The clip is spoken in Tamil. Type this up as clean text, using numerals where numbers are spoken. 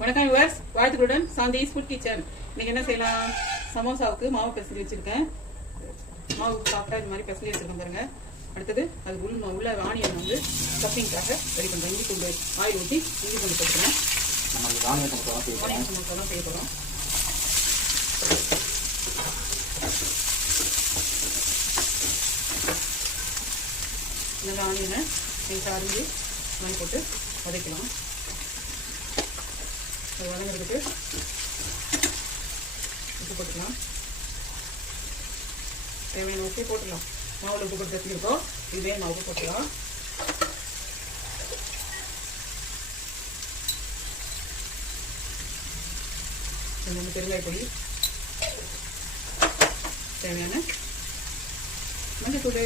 வணக்கம் வியூவர்ஸ், வாழ்த்துக்களுடன் சாந்திஸ் ஃபுட் கிச்சன். இன்னைக்கு என்ன செய்யலாம்? சமோசாவுக்கு மாவு பிசைஞ்சு வச்சிருக்கேன். மாவு சாப்பிட்டா இந்த மாதிரி பிசைஞ்சு வச்சிருக்கேன் பாருங்க. அடுத்தது அது உள்ள ஆனியன் வந்து ஸ்டஃபிங்காக ரெடி பண்ணுறேன். இஞ்சி பூண்டு ஆயில் ஊற்றி இஞ்சி பூண்டு போட்டுக்கிறேன். ஆனியன் சமோசாலாம் செய்ய போகிறோம். நல்லா ஆனியனை நைஸாக அரிஞ்சு வாங்கி போட்டு வதக்கலாம். அது வதங்கிறதுக்கு உப்பு போட்டுக்கலாம். தேவையான உப்பு போட்டுக்கலாம். மாவில் உப்பு போட்டு வச்சுருக்கோம். இதே மாவு போட்டுக்கலாம். கொஞ்சம் பெருங்காய பொடி, தேவையான மஞ்சள் தூள்,